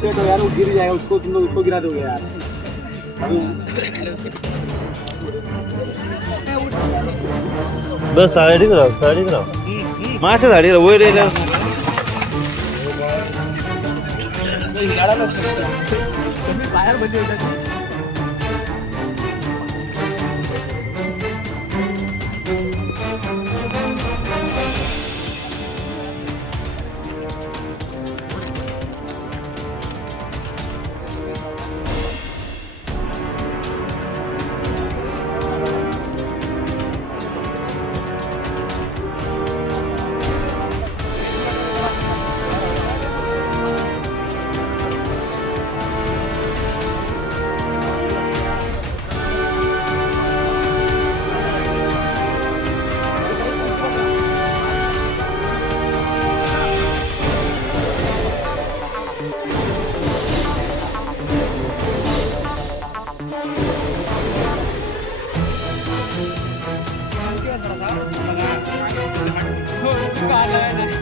Set हो यार, वो गिर जाएगा, उसको तुम लोग उसको गिरा दोगे यार। बस साडी करा मासे साडी करा वयर येयला बाहेर बंदी होती हो,